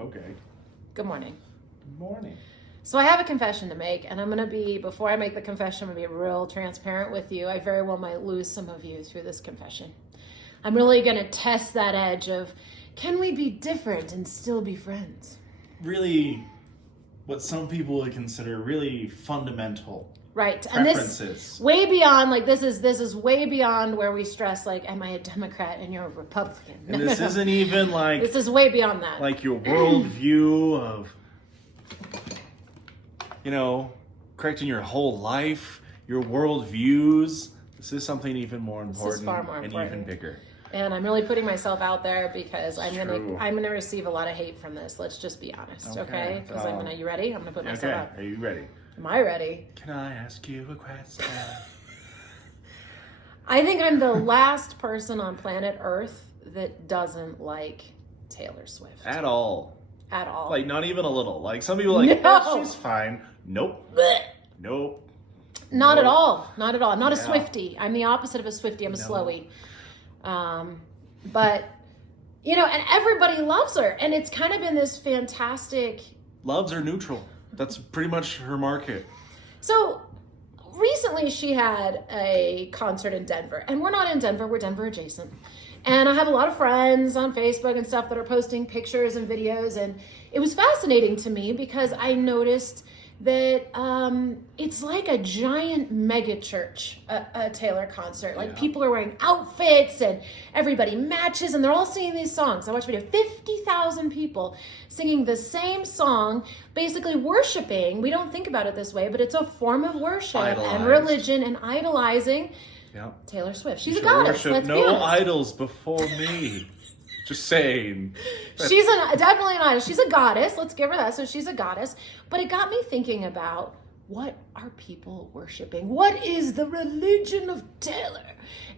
Okay. Good morning. Good morning. So I have a confession to make, and before I make the confession, I'm going to be real transparent with you. I very well might lose some of you through this confession. I'm really going to test that edge of, can we be different and still be friends? Really, what some people would consider really fundamental. Right. Preferences. And this way beyond, this is way beyond where we stress, am I a Democrat and you're a Republican? And this isn't even this is way beyond that. Like your worldview of, correcting your whole life, your worldviews. This is something even more important. This is far more and important. even bigger. And I'm really putting myself out there because I'm gonna receive a lot of hate from this. Let's just be honest, okay? Because you ready? I'm gonna put myself out. Are you ready? Am I ready? Can I ask you a question? I think I'm the last person on planet Earth that doesn't like Taylor Swift. At all. At all. Not even a little. Some people are like, No. She's fine. Nope. Nope. Not at all. Not at all. I'm not a Swifty. I'm the opposite of a Swifty. I'm a Slowy. But, and everybody loves her. And it's kind of been this fantastic... Loves are neutral. That's pretty much her market. So recently she had a concert in Denver. And we're not in Denver. We're Denver adjacent. And I have a lot of friends on Facebook and stuff that are posting pictures and videos. And it was fascinating to me because I noticed that it's like a giant mega church, a Taylor concert. People are wearing outfits and everybody matches and they're all singing these songs. I watched a video, 50,000 people singing the same song, basically worshiping. We don't think about it this way, but it's a form of worship and religion and idolizing Taylor Swift. She's a goddess. Worship no idols before me. Just saying. She's definitely an idol. She's a goddess. Let's give her that. So she's a goddess. But it got me thinking about, what are people worshiping? What is the religion of Taylor?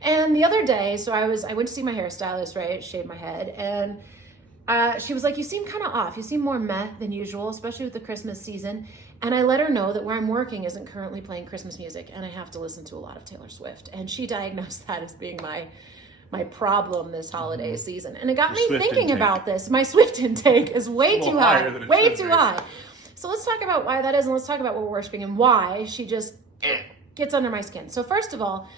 And the other day, so I went to see my hairstylist, right? Shaved my head. And she was like, you seem kind of off. You seem more meh than usual, especially with the Christmas season. And I let her know that where I'm working isn't currently playing Christmas music. And I have to listen to a lot of Taylor Swift. And she diagnosed that as being my problem this holiday season. And it got me thinking about this. My Swift intake is way too high. Way too high. So let's talk about why that is, and let's talk about what we're worshiping and why she just gets under my skin. So first of all,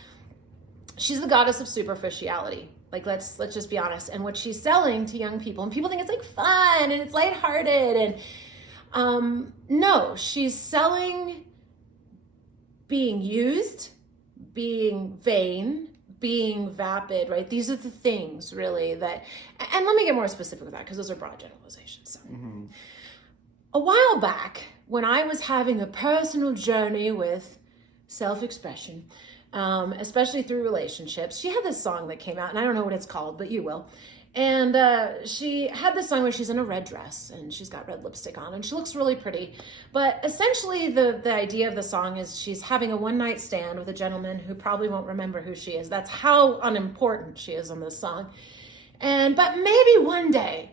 she's the goddess of superficiality. Let's just be honest. And what she's selling to young people, and people think it's fun and it's lighthearted, and no, she's selling being used, being vain, being vapid, right? These are the things really that, and let me get more specific with that because those are broad generalizations. So, a while back when I was having a personal journey with self-expression, especially through relationships, she had this song that came out, and I don't know what it's called, but you will. And she had this song where she's in a red dress and she's got red lipstick on and she looks really pretty. But essentially the idea of the song is she's having a one-night stand with a gentleman who probably won't remember who she is. That's how unimportant she is on this song. But maybe one day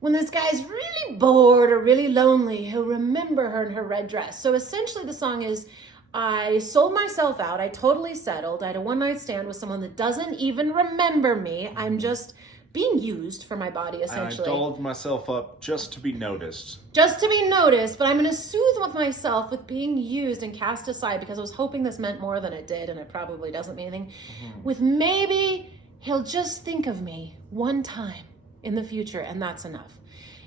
when this guy's really bored or really lonely, he'll remember her in her red dress. So essentially the song is, I sold myself out. I totally settled. I had a one-night stand with someone that doesn't even remember me. I'm just being used for my body, essentially. I dolled myself up just to be noticed. Just to be noticed, but I'm going to soothe with myself with being used and cast aside because I was hoping this meant more than it did, and it probably doesn't mean anything. With maybe he'll just think of me one time in the future, and that's enough.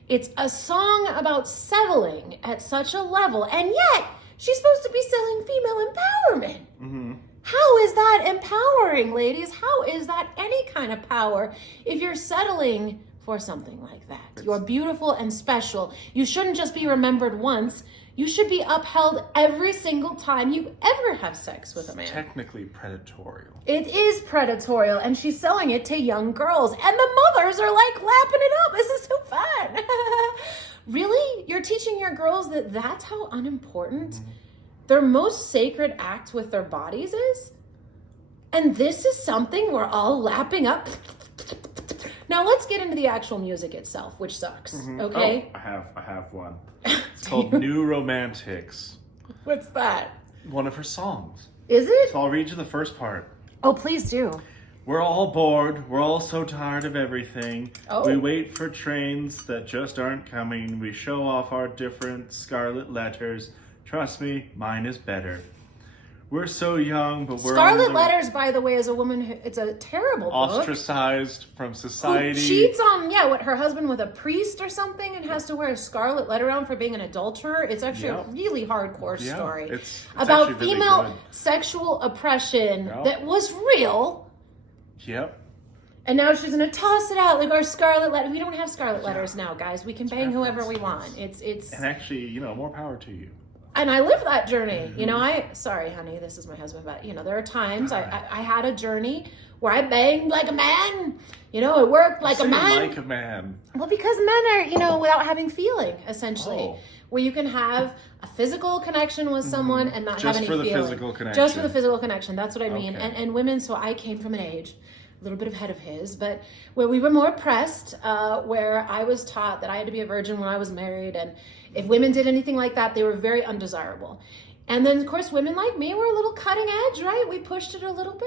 It's a song about settling at such a level, and yet she's supposed to be selling female empowerment. How is that empowering, ladies? How is that any kind of power if you're settling for something like that? You're beautiful and special. You shouldn't just be remembered once. You should be upheld every single time you ever have sex with a man. Technically predatory. It is predatory, and she's selling it to young girls. And the mothers are lapping it up. This is so fun. Really? You're teaching your girls that that's how unimportant their most sacred act with their bodies is? And this is something we're all lapping up? Now let's get into the actual music itself, which sucks, okay? Oh, I have one. It's called New Romantics. What's that? One of her songs. Is it? So I'll read you the first part. Oh, please do. We're all bored. We're all so tired of everything. Oh. We wait for trains that just aren't coming. We show off our different scarlet letters. Trust me, mine is better. We're so young, but we're Scarlet Letters, by the way, is a woman it's a terrible book. Ostracized from society. Who cheats on, her husband with a priest or something and has to wear a scarlet letter on for being an adulterer. It's actually a really hardcore story. It's about really female good. sexual oppression that was real. Yep. And now she's gonna toss it out like our scarlet letter. We don't have scarlet letters now, guys. We can bang whoever we want. It's and actually, more power to you. And I live that journey. Sorry, honey, this is my husband, but there are times I had a journey where I banged like a man. It worked like a man. Like a man. Well, because men are, without having feeling, essentially. Oh. Where you can have a physical connection with someone and not have any feeling. Just for the physical connection. Just for the physical connection. That's what I mean. Okay. And women, so I came from an age, a little bit ahead of his, but where we were more oppressed, where I was taught that I had to be a virgin when I was married. And if women did anything like that, they were very undesirable. And then, of course, women like me were a little cutting edge, right? We pushed it a little bit,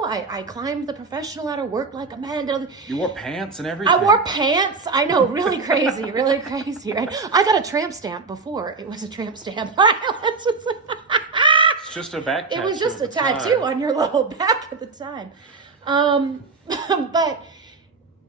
I climbed the professional ladder, worked like a man. You wore pants and everything. I wore pants. I know, really crazy, right? I got a tramp stamp before it was a tramp stamp. It's just a back tattoo. It was just a tattoo on your little back at the time. But,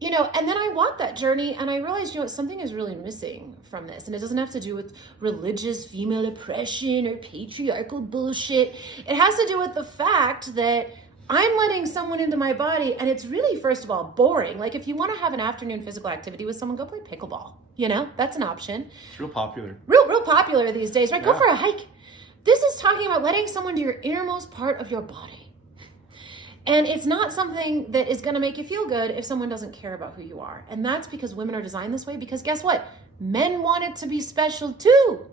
and then I walked that journey and I realized, something is really missing from this. And it doesn't have to do with religious female oppression or patriarchal bullshit. It has to do with the fact that I'm letting someone into my body and it's really, first of all, boring. Like if you want to have an afternoon physical activity with someone, go play pickleball. That's an option. It's real popular. Real popular these days, right? Yeah. Go for a hike. This is talking about letting someone to your innermost part of your body. And it's not something that is going to make you feel good if someone doesn't care about who you are. And that's because women are designed this way, because guess what? Men want it to be special too.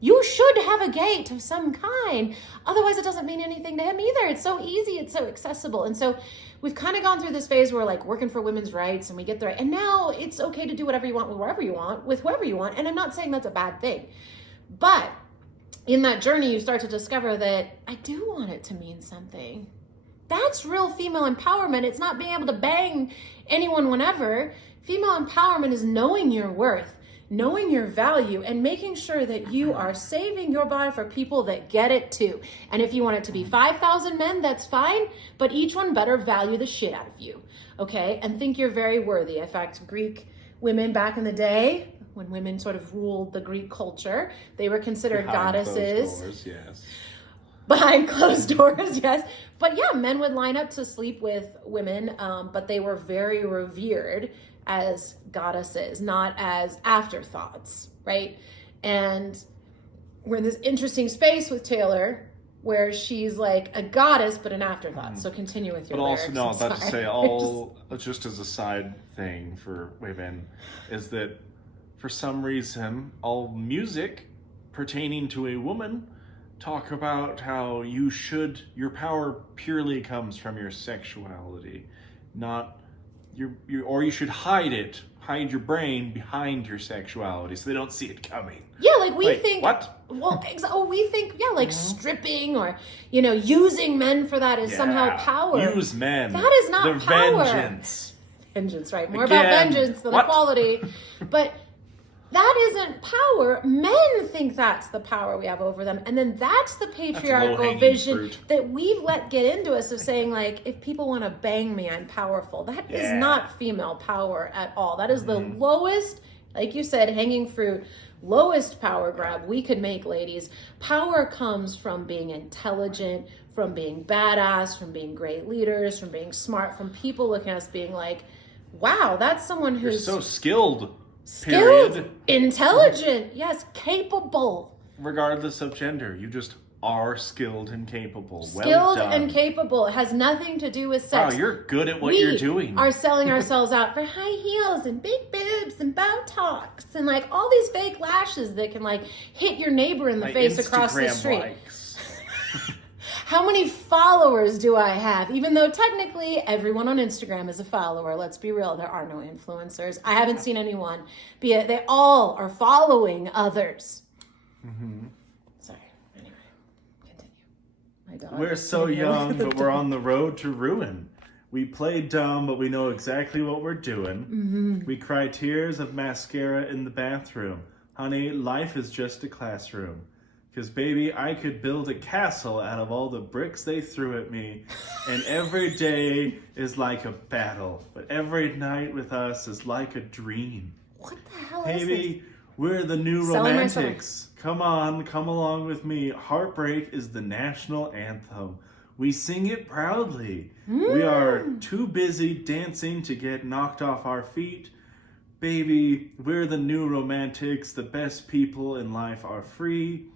You should have a gate of some kind. Otherwise, it doesn't mean anything to him either. It's so easy. It's so accessible. And so we've kind of gone through this phase where like working for women's rights and we get the right. And now it's okay to do whatever you want, wherever you want, with whoever you want. And I'm not saying that's a bad thing. But in that journey, you start to discover that I do want it to mean something. That's real female empowerment. It's not being able to bang anyone whenever. Female empowerment is knowing your worth, knowing your value, and making sure that you are saving your body for people that get it too. And if you want it to be 5,000 men, that's fine, but each one better value the shit out of you, okay? And think you're very worthy. In fact, Greek women back in the day, when women sort of ruled the Greek culture, they were considered goddesses. Closed doors, yes. Behind closed doors, yes. But yeah, men would line up to sleep with women, but they were very revered as goddesses, not as afterthoughts, right? And we're in this interesting space with Taylor where she's like a goddess, but an afterthought. So continue with your lyrics. But also, no, I was about to say, just as a side thing for women, is that for some reason, all music pertaining to a woman talk about how your power purely comes from your sexuality, not or you should hide your brain behind your sexuality so they don't see it coming. Yeah, like we think. What? Well, we think, stripping or, using men for that is somehow power. Use men. That is not the power. Vengeance. Vengeance, right. More about vengeance than equality. But that isn't power. Men think that's the power we have over them. And then that's the patriarchal vision that we've let get into us of saying, like, if people want to bang me, I'm powerful. That is not female power at all. That is the lowest, like you said, hanging fruit, lowest power grab we could make, ladies. Power comes from being intelligent, from being badass, from being great leaders, from being smart, from people looking at us being like, wow, that's someone who's so skilled. Skilled, period. Intelligent, yes, capable. Regardless of gender, you just are skilled and capable. Skilled and capable. It has nothing to do with sex. Wow, you're good at what you're doing. We are selling ourselves out for high heels and big boobs and Botox and like all these fake lashes that can like hit your neighbor in the face across the street. Likes. How many followers do I have? Even though technically everyone on Instagram is a follower. Let's be real. There are no influencers. I haven't seen anyone. They all are following others. Mm-hmm. Sorry. Anyway, continue. My dog. We're so young, but we're on the road to ruin. We play dumb, but we know exactly what we're doing. We cry tears of mascara in the bathroom. Honey, life is just a classroom. Because, baby, I could build a castle out of all the bricks they threw at me. And every day is like a battle. But every night with us is like a dream. What the hell is this? Baby, we're the new Selling romantics. Come on, come along with me. Heartbreak is the national anthem. We sing it proudly. We are too busy dancing to get knocked off our feet. Baby, we're the new romantics. The best people in life are free.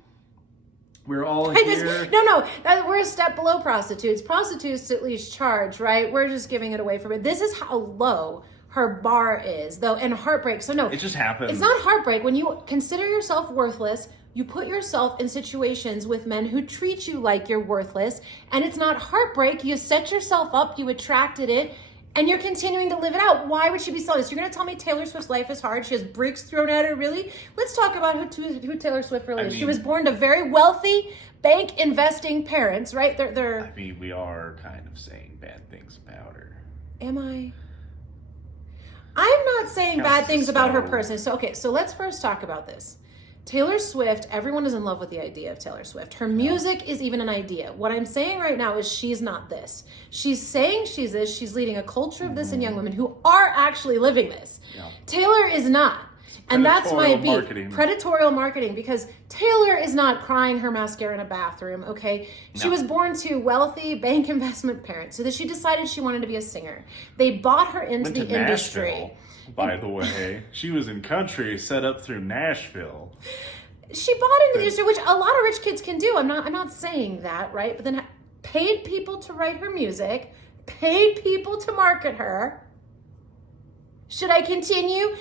We're all here. We're a step below prostitutes. Prostitutes at least charge, right? We're just giving it away from it. This is how low her bar is, though, and heartbreak. So no, it just happens. It's not heartbreak. When you consider yourself worthless, you put yourself in situations with men who treat you like you're worthless, and it's not heartbreak. You set yourself up, you attracted it, and you're continuing to live it out. Why would she be selling this? You're going to tell me Taylor Swift's life is hard? She has bricks thrown at her, really? Let's talk about who Taylor Swift really is. She was born to very wealthy, bank investing parents, right? They're. I mean, we are kind of saying bad things about her. Am I? I'm not saying bad things about her person. So let's first talk about this. Taylor Swift, everyone is in love with the idea of Taylor Swift. Her music is even an idea. What I'm saying right now is she's not this. She's saying she's this. She's leading a culture of this in young women who are actually living this. Yeah. Taylor is not. And that's my beat. Predatorial marketing, because Taylor is not crying her mascara in a bathroom, okay? She was born to wealthy bank investment parents, so that she decided she wanted to be a singer. They bought her into the industry. Nashville, by the way. She was in country set up through Nashville. She bought into the industry, which a lot of rich kids can do. I'm not saying that, right? But then paid people to write her music, paid people to market her. Should I continue?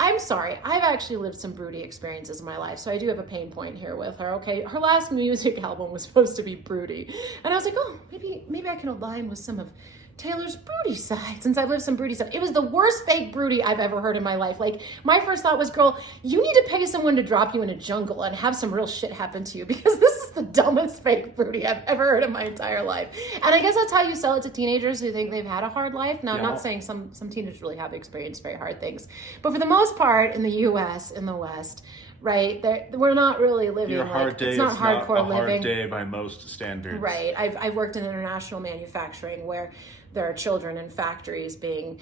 I'm sorry, I've actually lived some broody experiences in my life, so I do have a pain point here with her, okay? Her last music album was supposed to be broody, and I was like, oh, maybe I can align with some of Taylor's broody side, since I've lived some broody stuff. It was the worst fake broody I've ever heard in my life. My first thought was, girl, you need to pay someone to drop you in a jungle and have some real shit happen to you, because this is the dumbest fake broody I've ever heard in my entire life. And I guess that's how you sell it to teenagers who think they've had a hard life. Now, I'm not saying some teenagers really have experienced very hard things, but for the most part, in the U.S., in the West, right, we're not really living it's not hardcore living. Hard day by most standards. Right. I've worked in international manufacturing where there are children in factories being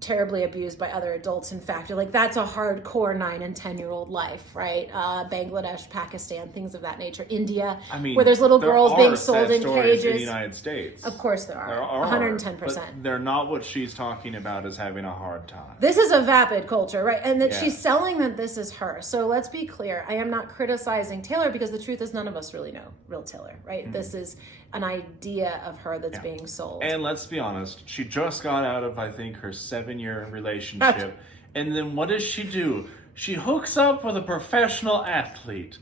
terribly abused by other adults in factory. That's a hardcore 9 and 10-year-old life, right? Bangladesh, Pakistan, things of that nature. India, where there's little girls being sold in cages. In the United States. Of course there are. 110%. But they're not what she's talking about as having a hard time. This is a vapid culture, right? And that she's selling that this is her. So let's be clear. I am not criticizing Taylor, because the truth is none of us really know real Taylor, right? Mm-hmm. This is an idea of her that's being sold. And let's be honest, she just got out of, I think, her 7-year relationship. And then what does she do? She hooks up with a professional athlete.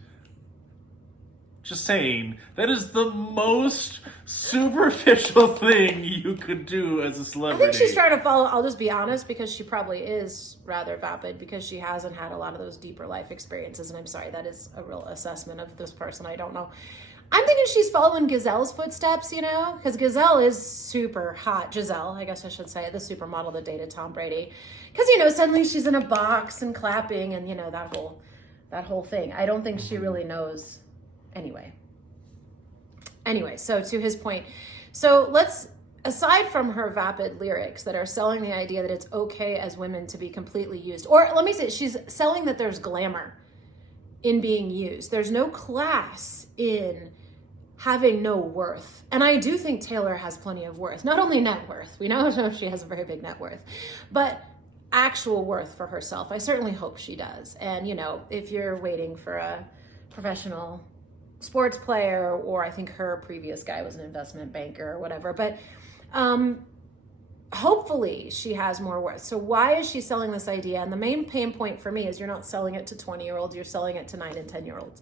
Just saying, that is the most superficial thing you could do as a celebrity. I think she's trying to follow, I'll just be honest, because she probably is rather vapid, because she hasn't had a lot of those deeper life experiences. And I'm sorry, that is a real assessment of this person. I don't know. I'm thinking she's following Gazelle's footsteps, because Gazelle is super hot. Giselle, I guess I should say, the supermodel that dated Tom Brady. Because, suddenly she's in a box and clapping and, that whole thing. I don't think she really knows anyway. So to his point, so let's, aside from her vapid lyrics that are selling the idea that it's okay as women to be completely used, or let me say, she's selling that there's glamour in being used. There's no class in having no worth. And I do think Taylor has plenty of worth. Not only net worth, we know she has a very big net worth, but actual worth for herself. I certainly hope she does. And, if you're waiting for a professional sports player, or I think her previous guy was an investment banker or whatever, but hopefully she has more worth. So why is she selling this idea? And the main pain point for me is you're not selling it to 20-year-olds, you're selling it to 9 and 10-year-olds.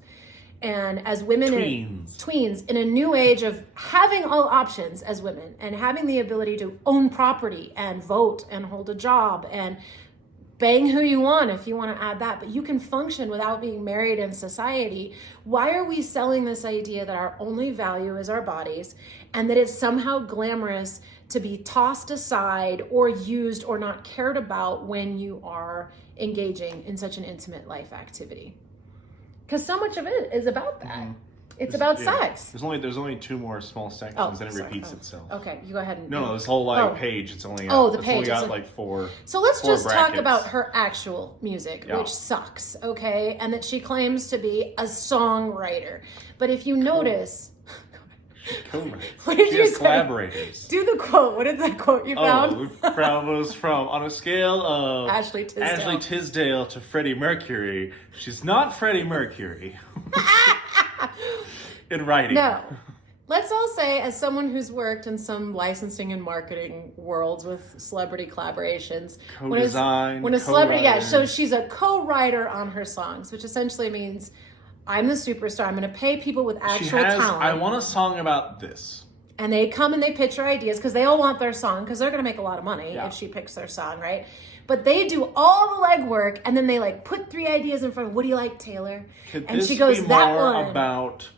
And as women, tweens, in a new age of having all options as women and having the ability to own property and vote and hold a job and bang who you want if you want to add that, but you can function without being married in society. Why are we selling this idea that our only value is our bodies and that it's somehow glamorous to be tossed aside or used or not cared about when you are engaging in such an intimate life activity. Because so much of it is about that. Mm-hmm. It's about sex. There's only 2 more small sections, and it repeats itself. Okay, you go ahead and... No, this whole page, it's only... the page. It's only got 4. So let's just brackets. talk about her actual music, which sucks, okay? And that she claims to be a songwriter. But if you notice... What did you say? Collaborators. Do the quote. What is that quote you found? Was from, on a scale of... Ashley Tisdale to Freddie Mercury. She's not Freddie Mercury. In writing. No. Let's all say, as someone who's worked in some licensing and marketing worlds with celebrity collaborations, co-design, when a celebrity, so she's a co-writer on her songs, which essentially means I'm the superstar. I'm going to pay people with actual talent. I want a song about this. And they come and they pitch her ideas because they all want their song because they're going to make a lot of money if she picks their song, right? But they do all the legwork and then they put 3 ideas in front of, what do you like, Taylor? And she goes, that one. About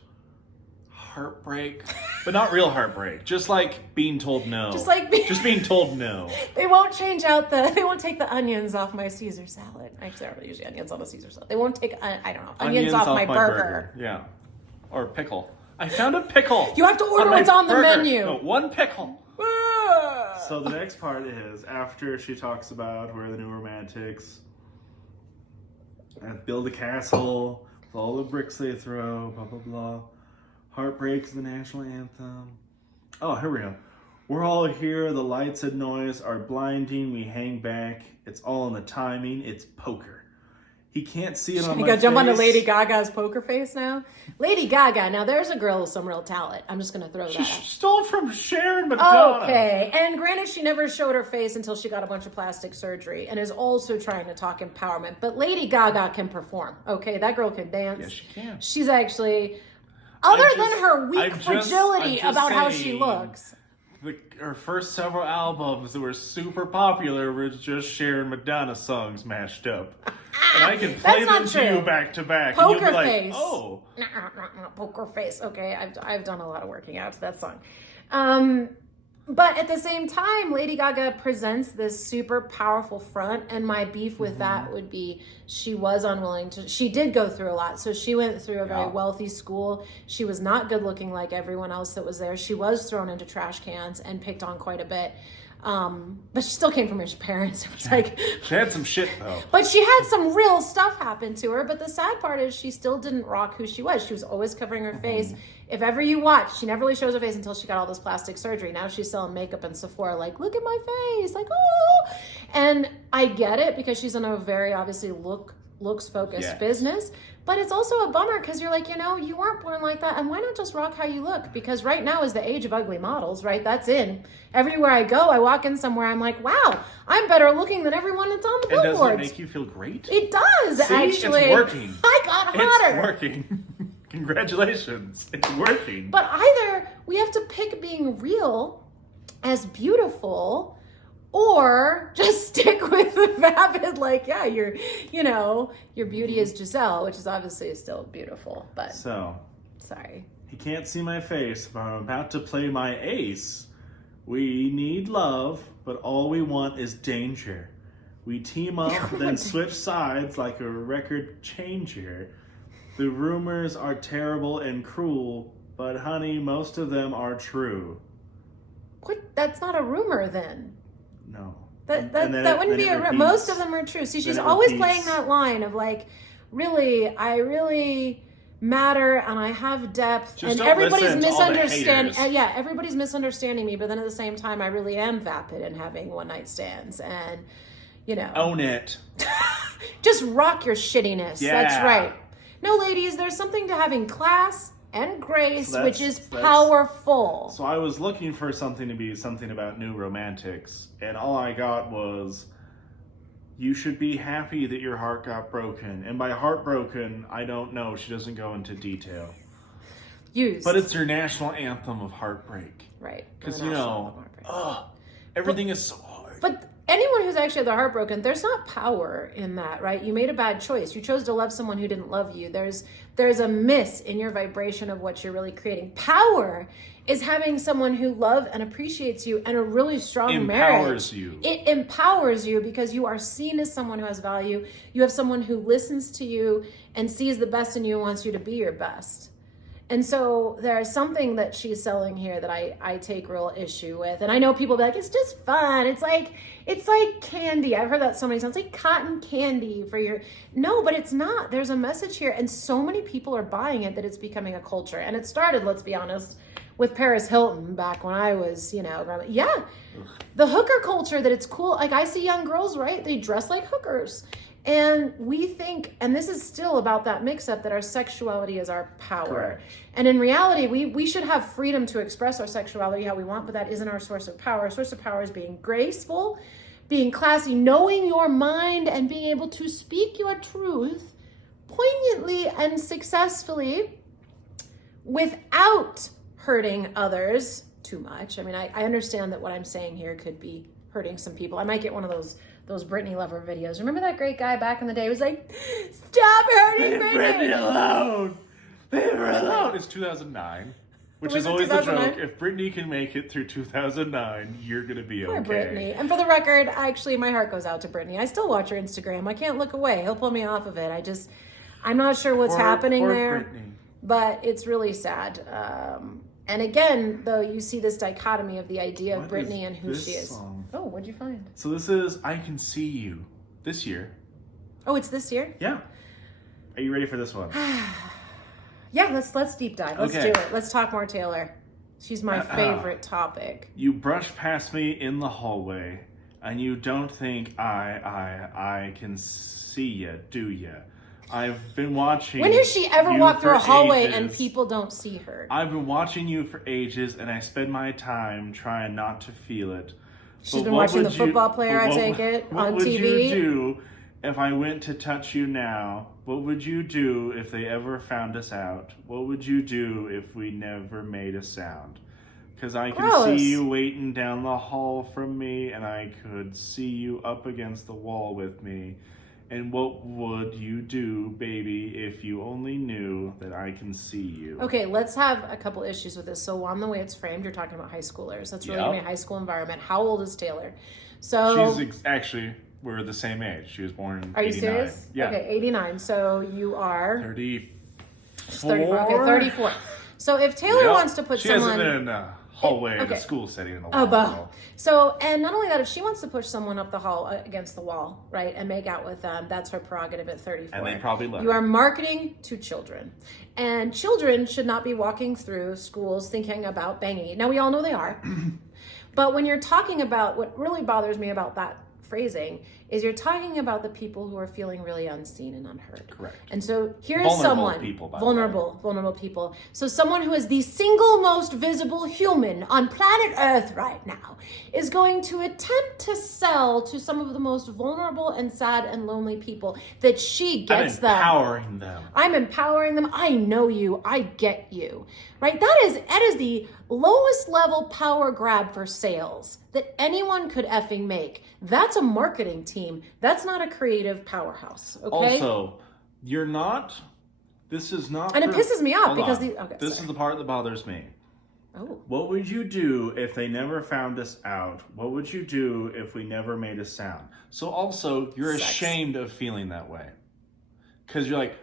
heartbreak, but not real heartbreak. Just being told no. Just being told no. They won't change out they won't take the onions off my Caesar salad. Actually, I don't really use onions on a Caesar salad. They won't take, I don't know, onions off my burger. Yeah. Or pickle. I found a pickle. You have to order what's on the menu. No, 1 pickle. So the next part is after she talks about where the new romantics build a castle with all the bricks they throw, blah, blah, blah. Heartbreak's the national anthem. Oh, here we go. We're all here. The lights and noise are blinding. We hang back. It's all in the timing. It's poker. He can't see it on my face. You gotta jump onto Lady Gaga's poker face now? Lady Gaga, now there's a girl with some real talent. I'm just gonna throw that out. She stole from Sharon Madonna. Okay, and granted, she never showed her face until she got a bunch of plastic surgery and is also trying to talk empowerment. But Lady Gaga can perform, okay? That girl can dance. Yes, she can. She's actually, than her weak fragility about how she looks. Her first several albums that were super popular were just Sharon Madonna songs mashed up. And I can play them to you back to back. Poker and you'll be like, Face. Oh. Poker Face. Okay, I've done a lot of working out to that song. But at the same time, Lady Gaga presents this super powerful front, and my beef with that would be she was unwilling to. She did go through a lot. So she went through a very wealthy school. She was not good looking like everyone else that was there. She was thrown into trash cans and picked on quite a bit. But she still came from rich parents. It was she had some shit though. But she had some real stuff happen to her. But the sad part is she still didn't rock who she was. She was always covering her face. If ever you watch, she never really shows her face until she got all this plastic surgery. Now she's selling makeup in Sephora, look at my face, oh. And I get it because she's in a very obviously looks focused business. But it's also a bummer because you're you weren't born like that. And why not just rock how you look? Because right now is the age of ugly models, right? That's in. Everywhere I go, I walk in somewhere, I'm like, wow, I'm better looking than everyone that's on the billboards. And does it make you feel great? It does, See, actually. It's working. I got hotter. It's working. Congratulations. It's working. But either we have to pick being real as beautiful or just stick with the vapid, your beauty is Giselle, which is obviously still beautiful, but... So... Sorry. He can't see my face, but I'm about to play my ace. We need love, but all we want is danger. We team up, then switch sides like a record changer. The rumors are terrible and cruel, but honey, most of them are true. What? That's not a rumor then. No. That wouldn't be a rumor. Most of them are true. See, she's always playing that line of really, I really matter and I have depth and everybody's misunderstanding. Everybody's misunderstanding me, but then at the same time, I really am vapid and having one night stands and, Own it. Just rock your shittiness. Yeah. That's right. No, ladies, there's something to having class and grace, which is powerful. So I was looking for something to be something about new romantics, and all I got was, you should be happy that your heart got broken. And by heartbroken, I don't know. She doesn't go into detail. But it's your national anthem of heartbreak. Right. Because, everything is so hard. But anyone who's actually had their heart broken, there's not power in that, right? You made a bad choice. You chose to love someone who didn't love you. There's a miss in your vibration of what you're really creating. Power is having someone who loves and appreciates you and a really strong marriage. It empowers you because you are seen as someone who has value. You have someone who listens to you and sees the best in you and wants you to be your best. And so there's something that she's selling here that I take real issue with. And I know people be like, it's just fun. It's like candy. I've heard that so many times. It's like cotton candy for your... No, but it's not. There's a message here. And so many people are buying it that it's becoming a culture. And it started, let's be honest, with Paris Hilton back when I was, the hooker culture, that it's cool. Like I see young girls, right? They dress like hookers. And we think, and this is still about that mix-up, that our sexuality is our power. Correct. And in reality, we should have freedom to express our sexuality how we want, but that isn't our source of power. Our source of power is being graceful, being classy, knowing your mind, and being able to speak your truth poignantly and successfully without hurting others too much. I mean, I understand that what I'm saying here could be hurting some people. I might get one of those Britney lover videos. Remember that great guy back in the day who was like, stop hurting Britney. Leave Britney alone. Leave her alone. It's 2009, which is always the joke. If Britney can make it through 2009, you're going to be okay. Poor Britney. And for the record, actually, my heart goes out to Britney. I still watch her Instagram. I can't look away. He'll pull me off of it. I'm not sure what's happening there. Britney. But it's really sad. And again, though, you see this dichotomy of the idea of Britney and who she is. Song? Oh, what'd you find? So this is I Can See You this year. Oh, it's this year? Yeah. Are you ready for this one? Yeah, let's deep dive. Let's do it. Let's talk more Taylor. She's my favorite topic. You brush past me in the hallway, and you don't think I can see ya, do ya? I've been watching. When has she ever walked through a hallway and people don't see her? I've been watching you for ages, and I spend my time trying not to feel it. She's been watching the football player, I take it, on TV. What would you do if I went to touch you now? What would you do if they ever found us out? What would you do if we never made a sound? Because I can see you waiting down the hall from me, and I could see you up against the wall with me. And what would you do, baby, if you only knew that I can see you? Okay, let's have a couple issues with this. So on the way it's framed, you're talking about high schoolers. That's really in a high school environment. How old is Taylor? So she's actually, we're the same age. She was born in 89. Are you serious? Yeah. Okay, 89. So you are 34. Okay, 34. So if Taylor wants to put someone... She hasn't been in a hallway in a school setting in a while. So, and not only that, if she wants to push someone up the hall against the wall, right, and make out with them, that's her prerogative at 34. And they probably love You are marketing to children. And children should not be walking through schools thinking about banging. Now, we all know they are. But when you're talking about, what really bothers me about that phrasing is you're talking about the people who are feeling really unseen and unheard. Correct. And so here is someone vulnerable people. So someone who is the single most visible human on planet Earth right now is going to attempt to sell to some of the most vulnerable and sad and lonely people that she gets them. I'm empowering them. I know you. I get you. Right? That is the lowest level power grab for sales that anyone could effing make. That's a marketing team. That's not a creative powerhouse. Okay. Also, this is not. And it pisses me off because this is the part that bothers me. Oh. What would you do if they never found us out? What would you do if we never made a sound? So also, you're ashamed of feeling that way. Because you're like,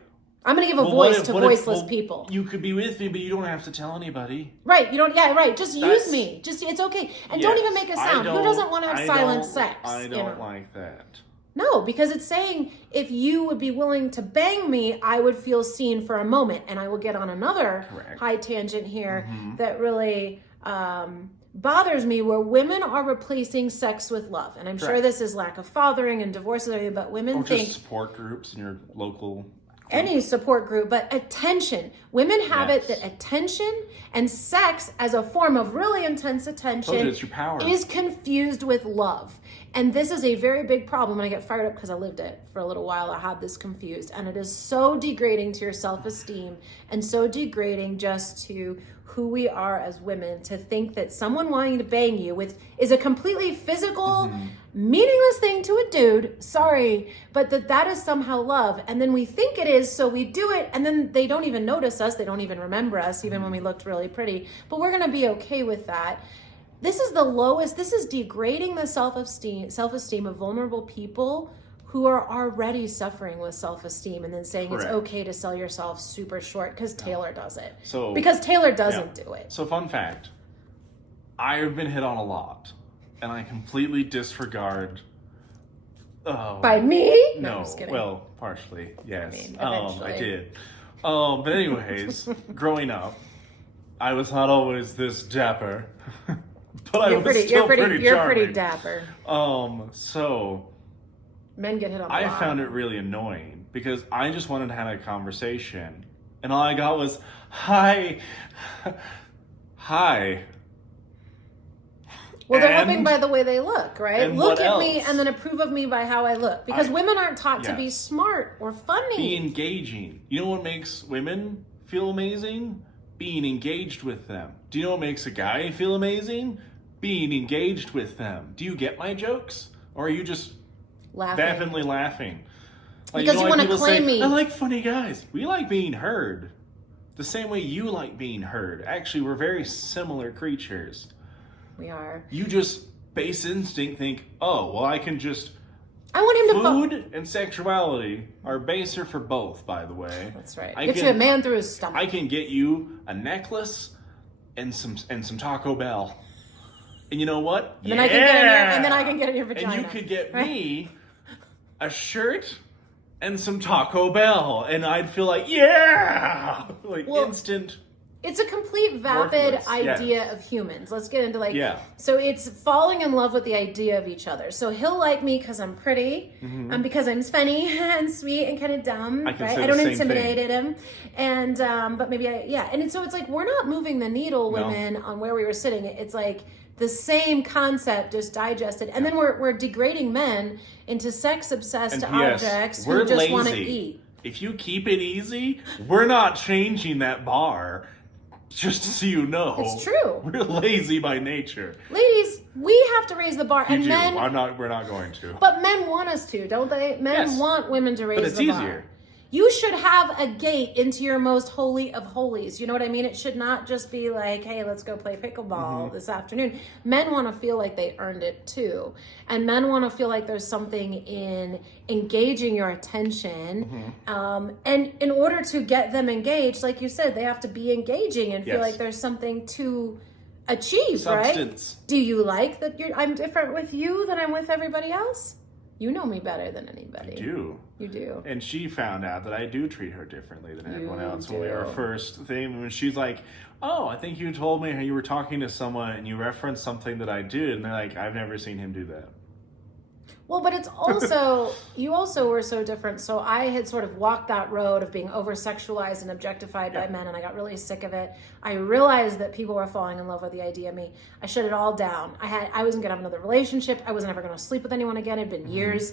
I'm going to give a voice to voiceless people. You could be with me, but you don't have to tell anybody. Right. You don't. Yeah. Right. Just use me. Just it's okay. And don't even make a sound. Who doesn't want to have silent sex? I don't like that. No, because it's saying if you would be willing to bang me, I would feel seen for a moment. And I will get on another high tangent here that really bothers me, where women are replacing sex with love. And I'm sure this is lack of fathering and divorces, but women think just support groups in your local. Any support group, but attention. Women have it that attention and sex as a form of really intense attention is confused with love. And this is a very big problem. And I get fired up because I lived it for a little while. I had this confused. And it is so degrading to your self-esteem and so degrading just to who we are as women to think that someone wanting to bang you is a completely physical, meaningless thing to a dude. Sorry, but that is somehow love. And then we think it is, so we do it, and then they don't even notice us. They don't even remember us, even when we looked really pretty. But we're gonna be okay with that. This is the lowest. This is degrading the self-esteem of vulnerable people who are already suffering with self-esteem, and then saying Correct. it's okay to sell yourself super short because Taylor does it. So because Taylor doesn't do it. So fun fact, I've been hit on a lot, and I completely disregard. By me? No, I'm just kidding. well, partially, yes. I mean, I eventually. did. But anyways, growing up, I was not always this dapper, but I was still pretty You're charming. pretty dapper. So Men get hit on a I lot. found it really annoying because I just wanted to have a conversation, and all I got was hi. Well, they're And- hoping by the way they look, right? and Look what at me else? and then approve of me by how I look. Because women aren't taught to be Yes. smart or funny. Be engaging. You know what makes women feel amazing? Being engaged with them. Do you know what makes a guy feel amazing? Being engaged with them. Do you get my jokes? Or are you just definitely laughing? Like, Because you how wanna people claim say, me. I like funny guys. We like being heard. The same way you like being heard. Actually, we're very similar creatures. We are. You just base instinct think, oh, well, I can just... I want him to Food and sexuality are baser for both, by the way. That's right. I Get you can- a man through his stomach. I can get you a necklace and some Taco Bell. And you know what? And then I can get in your, and then I can get in your vagina. And you could get right? me a shirt and some Taco Bell, and I'd feel like, yeah, like Well, instant. It's a complete vapid Worthless, yeah. idea of humans. Let's get into Yeah. So it's falling in love with the idea of each other. So he'll like me because I'm pretty, and because I'm funny and sweet and kind of dumb, I can right? say I the don't same intimidate him, and but maybe and so it's like we're not moving the needle, No. women, on where we were sitting. It's like the same concept, just digested, and then we're degrading men into sex-obsessed And yes, objects we're who just want to lazy. eat. If you keep it easy, we're not changing that bar. Just so you know, It's true. We're lazy by nature. Ladies, we have to raise the bar, You and do. men. We're not going to. But men want us to, don't they? Men Yes. want women to raise But it's the bar. easier. You should have a gate into your most holy of holies. You know what I mean? It should not just be like, hey, let's go play pickleball this afternoon. Men want to feel like they earned it too. And men want to feel like there's something in engaging your attention. And in order to get them engaged, like you said, they have to be engaging and feel Yes. like there's something to achieve, Substance. right? Do you like that I'm different with you than I'm with everybody else? You know me better than anybody. I do. You do. And she found out that I do treat her differently than everyone You else. When we were do. first thing, when she's like, "Oh, I think you told me how you were talking to someone and you referenced something that I did," and they're like, "I've never seen him do that." Well, but it's also, you also were so different. So I had sort of walked that road of being over-sexualized and objectified by men, and I got really sick of it. I realized that people were falling in love with the idea of me. I shut it all down. I wasn't going to have another relationship. I wasn't ever going to sleep with anyone again. It'd been years.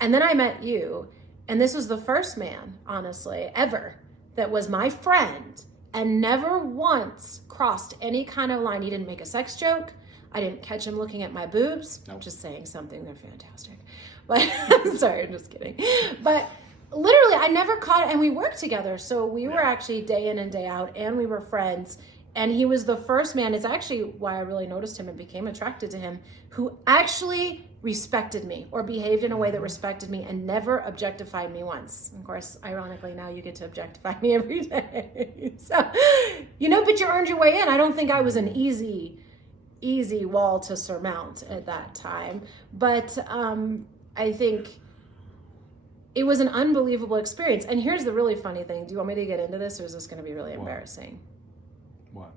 And then I met you, and this was the first man, honestly, ever, that was my friend and never once crossed any kind of line. He didn't make a sex joke. I didn't catch him looking at my boobs. I'm just saying something. They're fantastic. But I'm sorry, I'm just kidding. But literally, I never caught it. And we worked together. So we were actually day in and day out, and we were friends. And he was the first man. It's actually why I really noticed him and became attracted to him, who actually respected me or behaved in a way that respected me and never objectified me once. Of course, ironically, now you get to objectify me every day. So, but you earned your way in. I don't think I was an easy wall to surmount at that time. But I think it was an unbelievable experience. And here's the really funny thing. Do you want me to get into this, or is this going to be really embarrassing? What?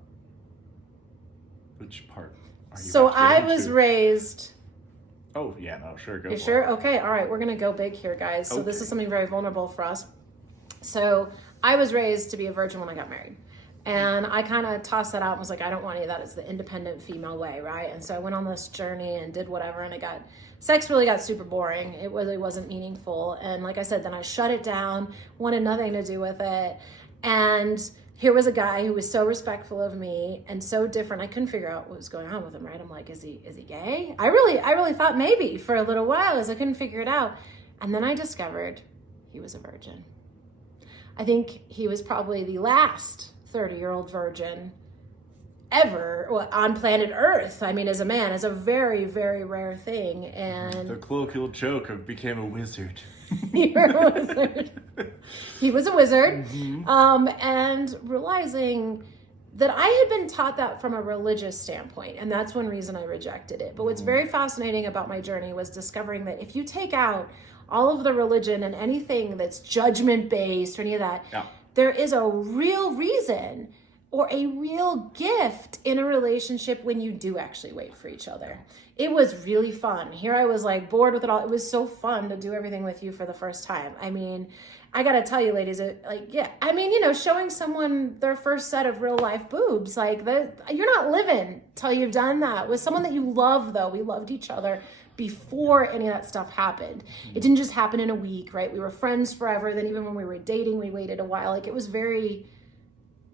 Which part? Are you So about to get I was into? raised. Oh yeah, no, sure, go. You for sure? it. Okay, all right. We're going to go big here, guys. So this Okay. is something very vulnerable for us. So I was raised to be a virgin when I got married. And I kind of tossed that out and was like, I don't want any of that. It's the independent female way, right? And so I went on this journey and did whatever, and sex really got super boring. It really wasn't meaningful. And like I said, then I shut it down, wanted nothing to do with it. And here was a guy who was so respectful of me and so different. I couldn't figure out what was going on with him, right? I'm like, is he gay? I really thought maybe for a little while, as I couldn't figure it out. And then I discovered he was a virgin. I think he was probably the last 30-year-old virgin ever on planet Earth. I mean, as a man, is a very, very rare thing. And the colloquial joke of became a wizard. You're a wizard. He was a wizard. And realizing that I had been taught that from a religious standpoint, and that's one reason I rejected it. But what's very fascinating about my journey was discovering that if you take out all of the religion and anything that's judgment-based or any of that, there is a real reason or a real gift in a relationship when you do actually wait for each other. It was really fun. Here I was like bored with it all. It was so fun to do everything with you for the first time. I mean, I gotta tell you, ladies, showing someone their first set of real life boobs, you're not living till you've done that. With someone that you love, though, we loved each other before any of that stuff happened. It didn't just happen in a week, right? We were friends forever. Then even when we were dating, we waited a while. It was very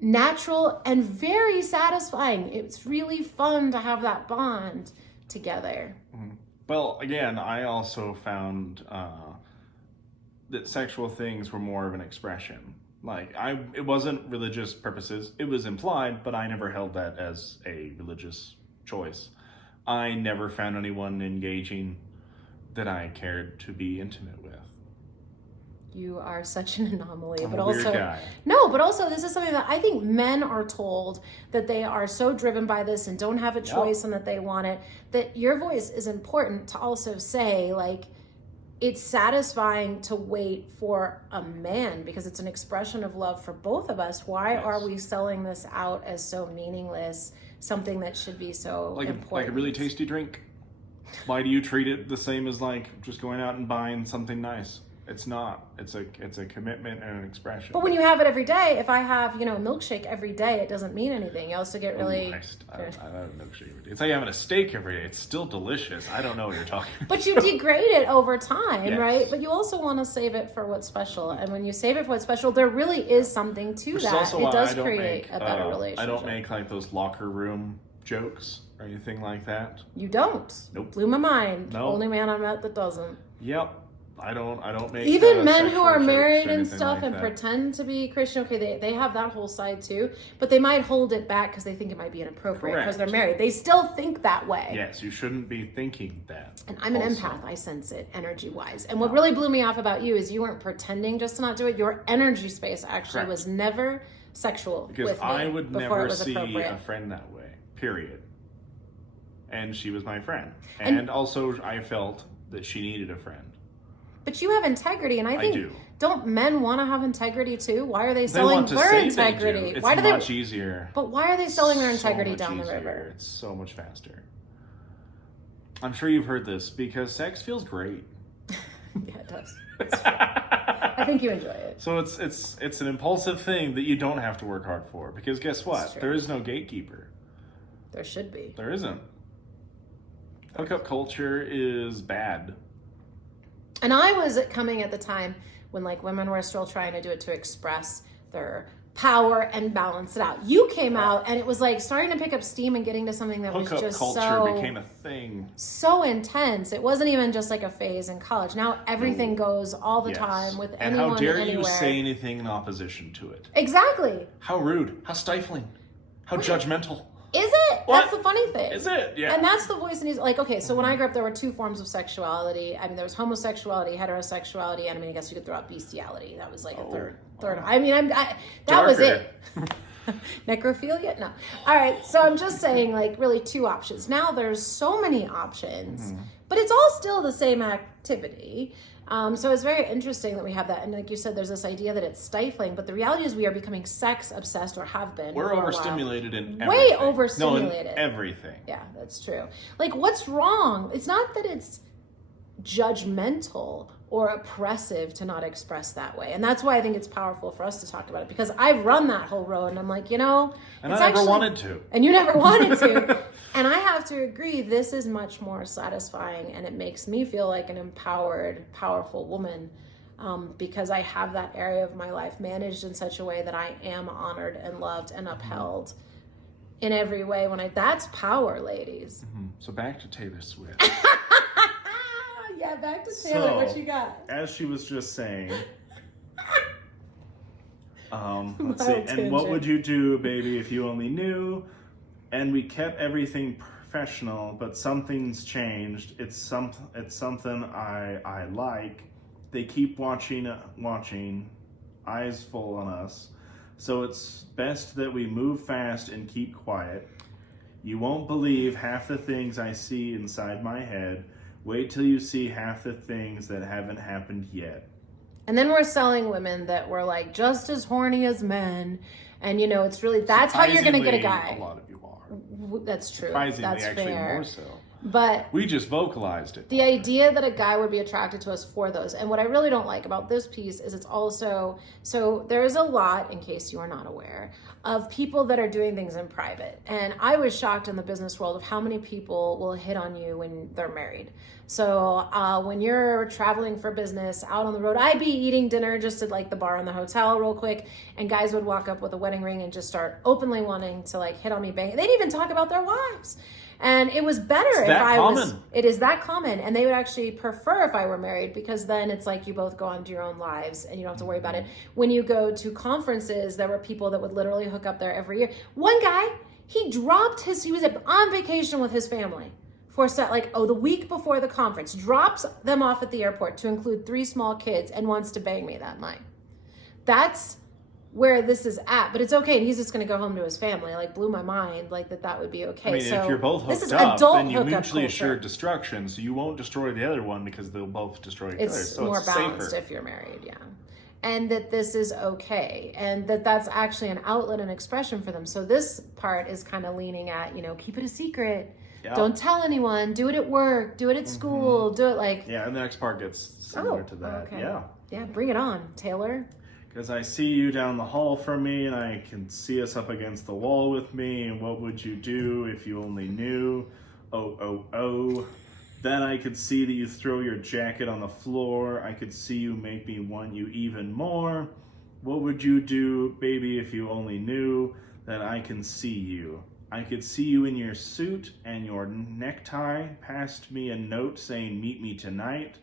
natural and very satisfying. It's really fun to have that bond together. Well, again, I also found that sexual things were more of an expression. It wasn't religious purposes. It was implied, but I never held that as a religious choice. I never found anyone engaging that I cared to be intimate with. You are such an anomaly, I'm a weird guy. No, but also this is something that I think men are told that they are so driven by this and don't have a choice and that they want it, that your voice is important to also say, it's satisfying to wait for a man because it's an expression of love for both of us. Why are we selling this out as so meaningless, something that should be so important? Like a really tasty drink. Why do you treat it the same as just going out and buying something nice? It's not. It's a commitment and an expression. But when you have it every day, if I have, a milkshake every day, it doesn't mean anything. You also get really... I have a milkshake every day. It's like having a steak every day. It's still delicious. I don't know what you're talking about. But you degrade it over time, right? But you also want to save it for what's special. And when you save it for what's special, there really is something to that. It does create a better relationship. I don't make those locker room jokes or anything like that. You don't? Nope. Blew my mind. No. Only man I met that doesn't. Yep. I don't make even men who are married and stuff and pretend to be Christian. Okay, they have that whole side too, but they might hold it back because they think it might be inappropriate because they're married. They still think that way. Yes, you shouldn't be thinking that. And I'm an empath. I sense it energy wise. And what really blew me off about you is you weren't pretending just to not do it. Your energy space actually was never sexual with me. Because I would never see a friend that way. Period. And she was my friend, and also I felt that she needed a friend. But you have integrity, and I think don't men want to have integrity too? Why are they They selling want to their say integrity? They do. It's Why do much easier. But why are they selling their integrity much down the easier. river? It's so much faster. I'm sure you've heard this because sex feels great. Yeah, it does. I think you enjoy it. So it's an impulsive thing that you don't have to work hard for because guess what? There is no gatekeeper. There should be. There isn't. Hookup culture is bad. And I was coming at the time when women were still trying to do it to express their power and balance it out. You came out and it was starting to pick up steam and getting to something that was just culture became a thing. So intense. It wasn't even just a phase in college. Now everything goes all the time with anyone and how dare anywhere. you say anything in opposition to it? Exactly. How rude. How stifling. How judgmental. Is it? What? That's the funny thing. Is it? Yeah. And that's the voice in his, okay, so when I grew up, there were two forms of sexuality. I mean, there was homosexuality, heterosexuality, and I guess you could throw out bestiality. That was a third. I mean, that was it. Necrophilia? No. All right, so I'm just saying, really two options. Now there's so many options, but it's all still the same activity. So it's very interesting that we have that. And like you said, there's this idea that it's stifling, but the reality is we are becoming sex obsessed or have been. We're overstimulated in everything. Way overstimulated. No, in everything. Yeah, that's true. What's wrong? It's not that it's judgmental or oppressive to not express that way. And that's why I think it's powerful for us to talk about it, because I've run that whole road and I'm and I never wanted to. And you never wanted to. And I have to agree, this is much more satisfying and it makes me feel like an empowered, powerful woman because I have that area of my life managed in such a way that I am honored and loved and upheld in every way. That's power, ladies. So back to Taylor Swift. Yeah, back to Taylor. So, what you got? As she was just saying, let's see. Mild And tangent. what would you do, baby, if you only knew? And we kept everything professional, but something's changed. It's something I like. They keep watching, eyes full on us. So it's best that we move fast and keep quiet. You won't believe half the things I see inside my head. Wait till you see half the things that haven't happened yet. And then we're selling women that were like just as horny as men. And it's really, that's how you're going to get a guy. A lot of you are. That's true. Surprisingly, That's actually fair. more so. But We just vocalized it. the idea that a guy would be attracted to us for those, and what I really don't like about this piece is it's also, so there's a lot, in case you are not aware, of people that are doing things in private. And I was shocked in the business world of how many people will hit on you when they're married. So when you're traveling for business out on the road, I'd be eating dinner just at like the bar in the hotel real quick, and guys would walk up with a wedding ring and just start openly wanting to like hit on me, bang. They'd even talk about their wives. And it was better It's if that I common. was, it is that common. And they would actually prefer if I were married, because then it's like you both go on to your own lives and you don't have to worry about it. When you go to conferences, there were people that would literally hook up there every year. One guy, he was on vacation with his family for the week before the conference, drops them off at the airport to include 3 small kids and wants to bang me that night. That's where this is at, but it's okay. And he's just going to go home to his family. Like, blew my mind, like that would be okay. I mean, so if you're both this hooked is up, adult then you hookup mutually culture. assure destruction, so you won't destroy the other one because they'll both destroy each other. It's So more it's balanced safer. if you're married, yeah. And that this is okay, and that's actually an outlet and expression for them. So this part is kind of leaning at, keep it a secret. Yeah. Don't tell anyone. Do it at work. Do it at school. Do it like... Yeah, and the next part gets similar to that. okay. Yeah. Yeah, bring it on, Taylor. Because I see you down the hall from me, and I can see us up against the wall with me, and what would you do if you only knew? Oh. Then I could see that you throw your jacket on the floor. I could see you make me want you even more. What would you do, baby, if you only knew that I can see you? I could see you in your suit and your necktie, passed me a note saying, meet me tonight.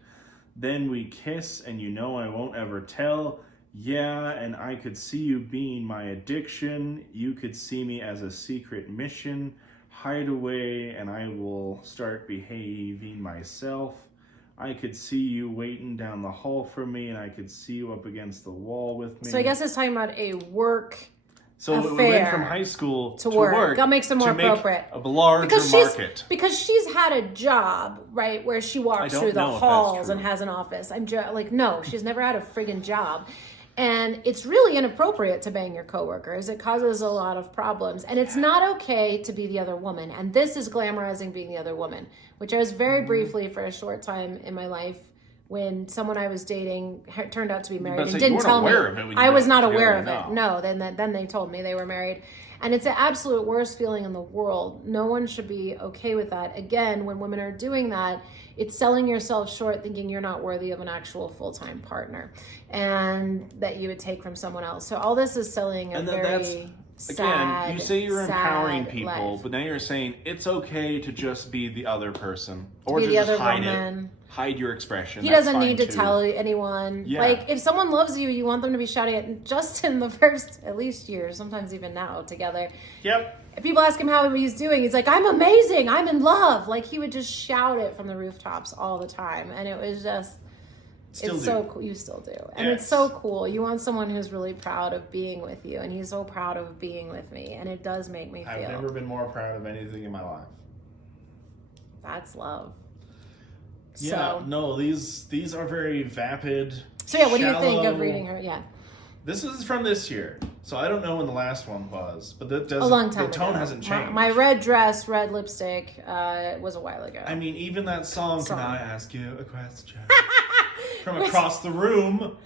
Then we kiss, and I won't ever tell. Yeah, and I could see you being my addiction. You could see me as a secret mission. Hide away, and I will start behaving myself. I could see you waiting down the hall for me, and I could see you up against the wall with me. So I guess it's talking about a work So affair we went from high school to work. That makes it more to make appropriate. A larger market. Because she's had a job, right, where she walks don't through the know if that's halls true. and has an office. No, she's never had a friggin' job. And it's really inappropriate to bang your coworkers. It causes a lot of problems. And it's not okay to be the other woman. And this is glamorizing being the other woman, which I was very briefly for a short time in my life when someone I was dating turned out to be married and didn't tell me. I was not aware of it. No, then they told me they were married. And it's the absolute worst feeling in the world. No one should be okay with that. Again, when women are doing that, it's selling yourself short, thinking you're not worthy of an actual full-time partner and that you would take from someone else. So all this is selling a very sad, again, you say you're empowering sad people, life. but now you're saying it's okay to just be the other person. Or be to the just other hide woman. it. Hide your expression. He That's doesn't fine need to too. tell anyone. Yeah. Like, if someone loves you, you want them to be shouting it just in the first, at least year, sometimes even now, together. Yep. If people ask him how he's doing, he's like, I'm amazing, I'm in love. Like, he would just shout it from the rooftops all the time. And it was just, so cool. You still do. And Yes. it's so cool. You want someone who's really proud of being with you. And he's so proud of being with me. And it does make me feel. I've never been more proud of anything in my life. That's love. Yeah, So, no, these are very vapid. so yeah, what do you think shallow- of reading her? Yeah. This is from this year, so I don't know when the last one was, but that doesn't. A long time the tone ago. hasn't changed. My red dress, red lipstick was a while ago. I mean, even that song. Song. Can I ask you a question? From across the room.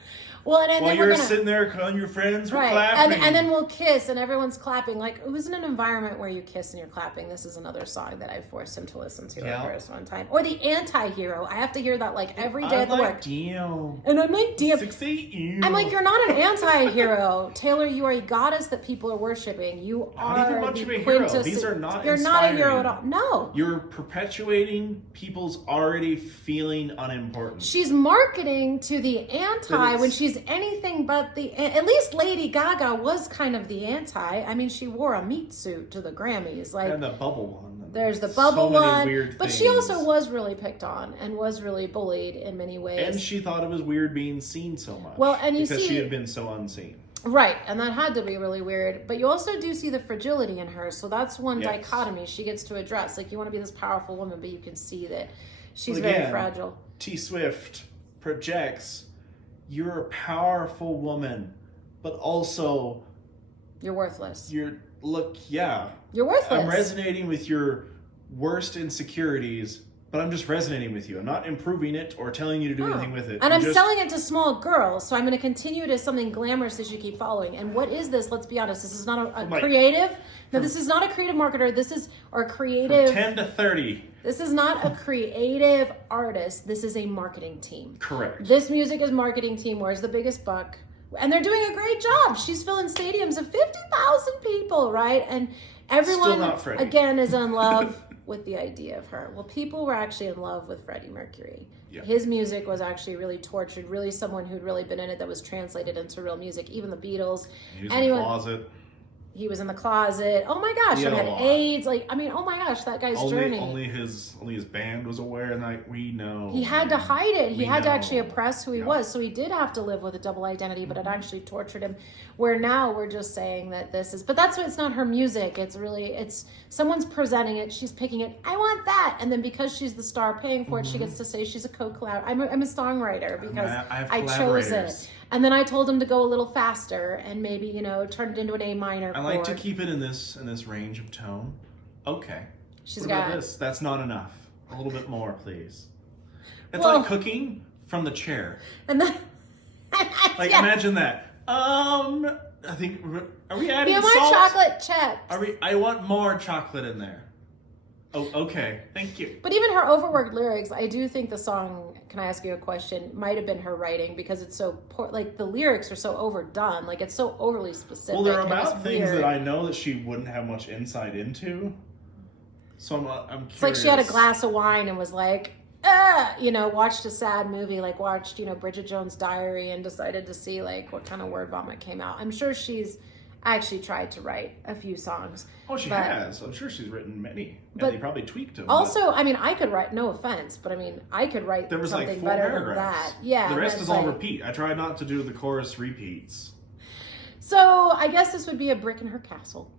Well, and While then you're we're gonna, sitting there calling your friends, we're right, clapping. and then we'll kiss, and everyone's clapping. Like, it was in an environment where you kiss and you're clapping. This is another song that I forced him to listen to at first one time. Or the antihero. I have to hear that like every day at the work. Damn. And I'm like, damn. 6 a.m. I'm like, you're not an anti-hero, Taylor. You are a goddess that people are worshiping. You are not even much of a hero. quintessence- These are not You're not a hero inspiring. at all. No. You're perpetuating people's already feeling unimportant. She's marketing to the anti But when she's anything but the. At least Lady Gaga was kind of the anti. I mean, she wore a meat suit to the Grammys. Like, And the bubble one. there's the bubble so many one, weird but she things. also was really picked on and was really bullied in many ways. And she thought it was weird being seen so much. Well, and you because see- she had been so unseen. Right, and that had to be really weird. But you also do see the fragility in her, so that's one Yes. dichotomy she gets to address. Like, you want to be this powerful woman, but you can see that she's But very again, fragile. T Swift projects, you're a powerful woman, but also You're worthless. you're You're worthless. I'm resonating with your worst insecurities, but I'm just resonating with you. I'm not improving it or telling you to do anything with it. And I'm just, selling it to small girls, so I'm going to continue to something glamorous that you keep following. And what is this? Let's be honest. This is not a Like, creative. No, this is not a creative marketer. This is or from creative. 10 to 30. This is not a creative artist. This is a marketing team. Correct. This music is marketing team. Where's the biggest buck? And they're doing a great job. She's filling stadiums of 50,000 people, right? And everyone, Still not Freddie. again, is in love with the idea of her. Well, people were actually in love with Freddie Mercury. Yeah. His music was actually really tortured, really someone who'd really been in it that was translated into real music. Even the Beatles. He was in the closet. He was in the closet. Oh my gosh, He he had had a lot. AIDS. Like, I mean, oh my gosh, that guy's journey. Only his band was aware, and like we know He had to hide it. He We had to know. actually oppress who he Yeah. was. So he did have to live with a double identity, but it actually tortured him. Where now we're just saying that this is, but that's what, it's not her music. It's someone's presenting it. She's picking it. I want that. And then because she's the star paying for it, she gets to say she's a co-collab. I'm a songwriter because I have I chose collaborators. it. And then I told him to go a little faster and maybe, turn it into an A minor I chord. like to keep it in this range of tone. Okay. She's What got about this? That's not enough. A little bit more, please. It's Well- like cooking from the chair. And then, Like yeah. imagine that. I think are we adding You want salt? chocolate chips. I want more chocolate in there. Oh, okay. Thank you. But even her overworked lyrics, I do think the song, can I ask you a question, might have been her writing because it's so poor. Like, the lyrics are so overdone. Like, it's so overly specific. Well, they're and it's about things weird. that I know that she wouldn't have much insight into. So I'm curious. It's like she had a glass of wine and was like, watched a sad movie, like watched, Bridget Jones' Diary and decided to see, like, what kind of word vomit came out. I'm sure she's actually tried to write a few songs. Oh, she but- has. I'm sure she's written many. But And they probably tweaked them. Also, I mean, I could write, no offense, but I mean, I could write there was something like 4 better paragraphs. than that. Yeah. The rest and is it's all like- repeat. I try not to do the chorus repeats. So I guess this would be a brick in her castle,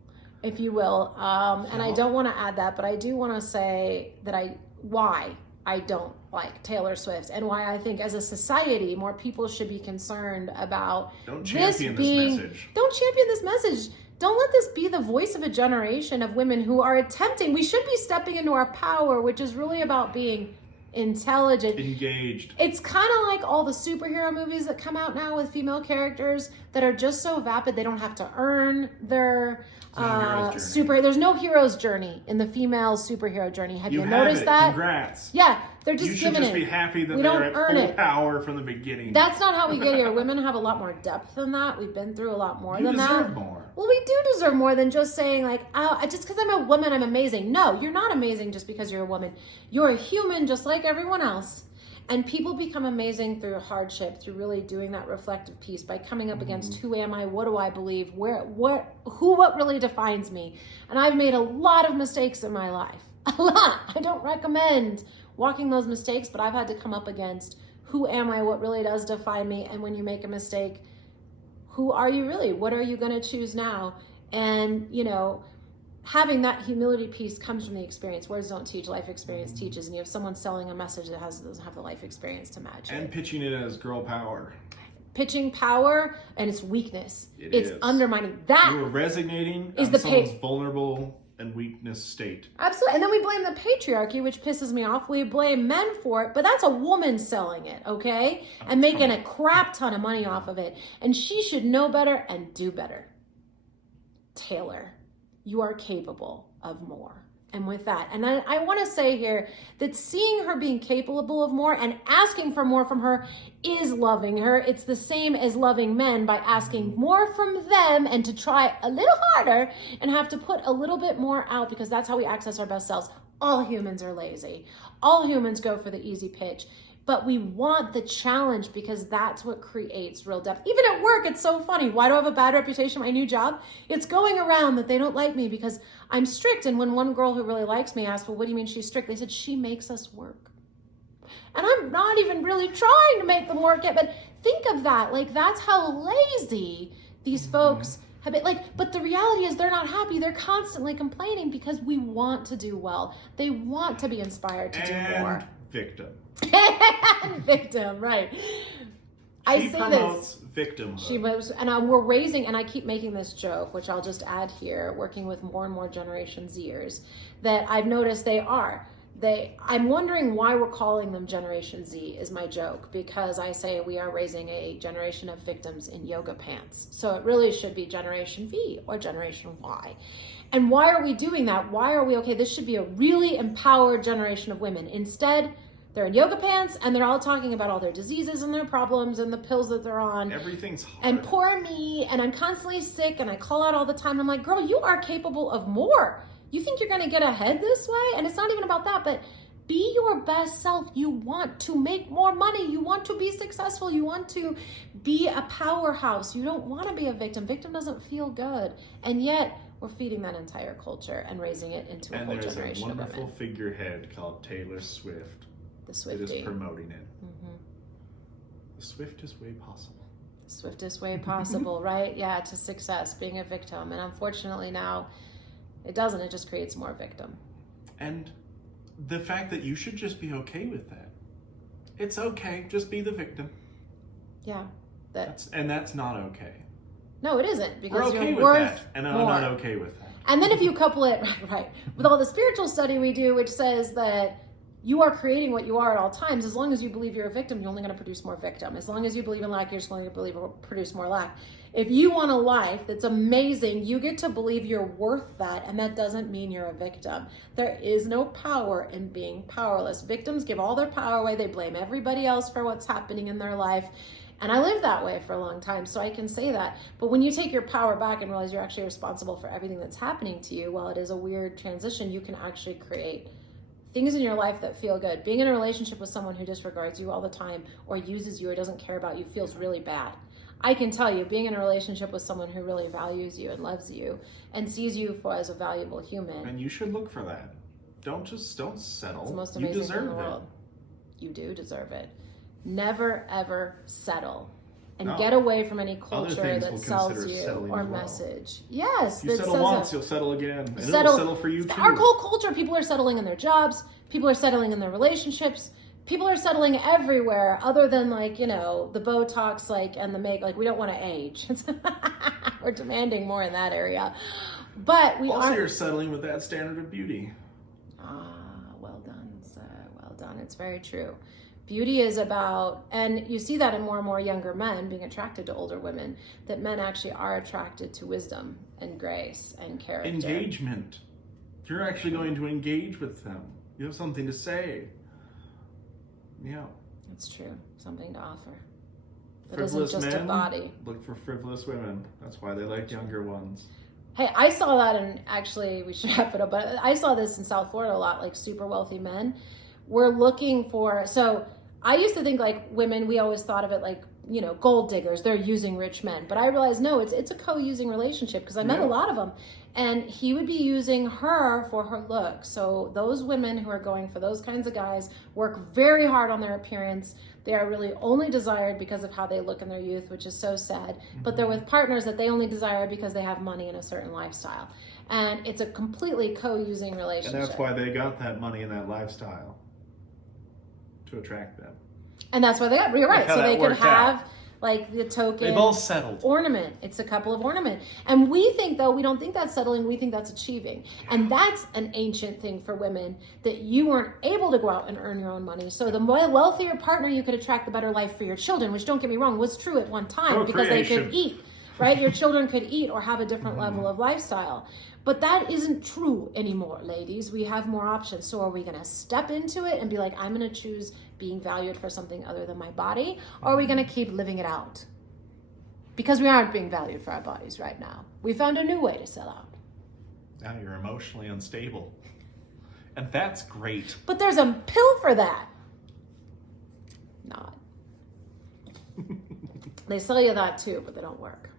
if you will. And I don't want to add that, but I do want to say that why I don't like Taylor Swift and why I think as a society more people should be concerned about Don't champion this message. Don't champion this message. Don't let this be the voice of a generation of women who are attempting. We should be stepping into our power, which is really about being intelligent. Engaged. It's kind of like all the superhero movies that come out now with female characters that are just so vapid they don't have to earn their there's no hero's journey in the female superhero journey. Have you noticed it. that? Congrats. Yeah, they're just You should giving just it. be happy that We they're don't at earn full it. power from the beginning. That's not how we get here. Women have a lot more depth than that. We've been through a lot more You than deserve that. more. Well, we do deserve more than just saying like, oh, just because I'm a woman, I'm amazing. No, you're not amazing just because you're a woman. You're a human just like everyone else. And people become amazing through hardship, through really doing that reflective piece by coming up against who am I, what do I believe, what really defines me. And I've made a lot of mistakes in my life. A lot. I don't recommend walking those mistakes, but I've had to come up against who am I, what really does define me. And when you make a mistake, who are you really? What are you going to choose now? And, having that humility piece comes from the experience. Words don't teach, life experience teaches. And you have someone selling a message that doesn't have the life experience to match And it. pitching it as girl power. Pitching power and its weakness. It It's is. undermining. That You were resonating is on the someone's vulnerable and weakness state. Absolutely. And then we blame the patriarchy, which pisses me off. We blame men for it, but that's a woman selling it, okay? And making a crap ton of money off of it. And she should know better and do better. Taylor, you are capable of more. And with that, and I want to say here that seeing her being capable of more and asking for more from her is loving her. It's the same as loving men by asking more from them and to try a little harder and have to put a little bit more out, because that's how we access our best selves. All humans are lazy. All humans go for the easy pitch. But we want the challenge because that's what creates real depth. Even at work, it's so funny. Why do I have a bad reputation at my new job? It's going around that they don't like me because I'm strict. And when one girl who really likes me asked, well, what do you mean she's strict? They said, she makes us work. And I'm not even really trying to make them work yet. But think of that. Like, that's how lazy these folks have been. Like, but the reality is they're not happy. They're constantly complaining because we want to do well. They want to be inspired to do more. Victim. Victim, right. She promotes victimhood. She was, and we're raising, and I keep making this joke, which I'll just add here, working with more and more Generation Zers, that I've noticed I'm wondering why we're calling them Generation Z is my joke, because I say we are raising a generation of victims in yoga pants. So it really should be Generation V or Generation Y. And why are we doing that? Why are we, okay, this should be a really empowered generation of women. Instead, they're in yoga pants and they're all talking about all their diseases and their problems and the pills that they're on. Everything's hard. And poor me, and I'm constantly sick and I call out all the time. I'm like, girl, you are capable of more. You think you're going to get ahead this way? And it's not even about that, but be your best self. You want to make more money. You want to be successful. You want to be a powerhouse. You don't want to be a victim. Victim doesn't feel good. And yet we're feeding that entire culture and raising it into a whole generation of women. And there's a wonderful figurehead called Taylor Swift. The Swifty. That is promoting it. The swiftest way possible. Swiftest way possible, right? Yeah, to success, being a victim. And unfortunately now, it doesn't. It just creates more victim. And the fact that you should just be okay with that. It's okay. Just be the victim. Yeah. That's not okay. No, it isn't. Because we're okay you're with worth that. And I'm more. not okay with that. And then if you couple it, right, with all the spiritual study we do, which says that you are creating what you are at all times. As long as you believe you're a victim, you're only going to produce more victim. As long as you believe in lack, you're just going to produce more lack. If you want a life that's amazing, you get to believe you're worth that, and that doesn't mean you're a victim. There is no power in being powerless. Victims give all their power away. They blame everybody else for what's happening in their life. And I lived that way for a long time, so I can say that. But when you take your power back and realize you're actually responsible for everything that's happening to you, while it is a weird transition, you can actually create things in your life that feel good. Being in a relationship with someone who disregards you all the time or uses you or doesn't care about you feels really bad. I can tell you, being in a relationship with someone who really values you and loves you and sees you as a valuable human. And you should look for that. Don't settle. It's the most amazing thing in the world. You do deserve it. Never, ever settle. And get away from any culture that sells you or message. Yes. If you settle once, you'll settle again. And it'll settle for you too. Our whole culture, people are settling in their jobs. People are settling in their relationships. People are settling everywhere other than the Botox, and the make, we don't want to age. We're demanding more in that area. But we also, you're settling with that standard of beauty. Well done, sir. Well done. It's very true. Beauty is about, and you see that in more and more younger men being attracted to older women, that men actually are attracted to wisdom and grace and character. Engagement. You're actually going to engage with them. You have something to say. Yeah. That's true. Something to offer. It Frivolous isn't just men a body. Look for frivolous women. That's why they like younger ones. Hey, I saw that, and actually we should wrap it up, but I saw this in South Florida a lot, super wealthy men. We're looking for, so I used to think women, we always thought of it gold diggers, they're using rich men. But I realized, no, it's a co-using relationship, because I met a lot of them. And he would be using her for her look. So those women who are going for those kinds of guys work very hard on their appearance. They are really only desired because of how they look in their youth, which is so sad. But they're with partners that they only desire because they have money and a certain lifestyle. And it's a completely co-using relationship. And that's why they got that money and that lifestyle. To attract them. And that's why you're right. So they could have like the token. They've all settled. Ornament. It's a couple of ornament. And we think, though, we don't think that's settling. We think that's achieving. And that's an ancient thing for women, that you weren't able to go out and earn your own money. So the more wealthier partner you could attract, the better life for your children, which, don't get me wrong, was true at one time because they could eat, right? Your children could eat or have a different level of lifestyle. But that isn't true anymore, ladies. We have more options. So are we going to step into it and be like, I'm going to choose being valued for something other than my body? Or are we going to keep living it out? Because we aren't being valued for our bodies right now. We found a new way to sell out. Now you're emotionally unstable. And that's great. But there's a pill for that. Not. They sell you that too, but they don't work.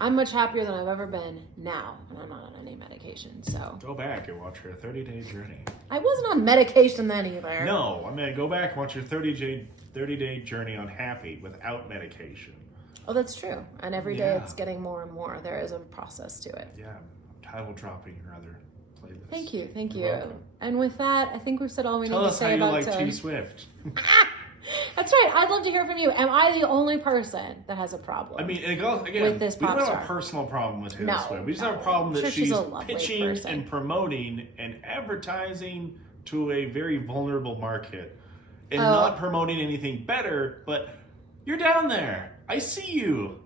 I'm much happier than I've ever been now, and I'm not on any medication, so. Go back and watch your 30-day journey. I wasn't on medication then either. No, I mean, go back and watch your 30-day journey on happy without medication. Oh, that's true. And every day it's getting more and more. There is a process to it. Yeah, title dropping your other playlist. Thank you. You're welcome. And with that, I think we've said all we Tell need to us say how about you like T Swift. That's right. I'd love to hear from you. Am I the only person that has a problem? I mean, it goes, again, with this we pop don't have star? a personal problem with Taylor No, Swift. We just have a no. problem I'm that sure she's she's a lovely pitching person. and promoting and advertising to a very vulnerable market and not promoting anything better, but you're down there. I see you.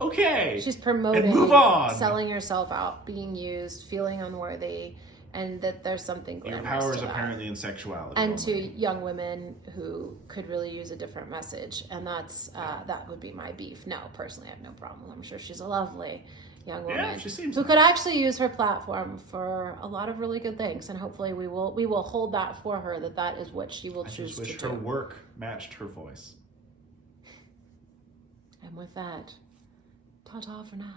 Okay. She's promoting, and move on. Selling yourself out, being used, feeling unworthy, and that there's something Your glamorous power is to that. apparently in sexuality. And only. to young women who could really use a different message, and that's that would be my beef. No, personally, I have no problem. I'm sure she's a lovely young woman. Yeah, she seems who could actually use her platform for a lot of really good things, and hopefully we will hold that for her, that is what she will I choose just wish to her do. work matched her voice. And with that, ta-ta for now.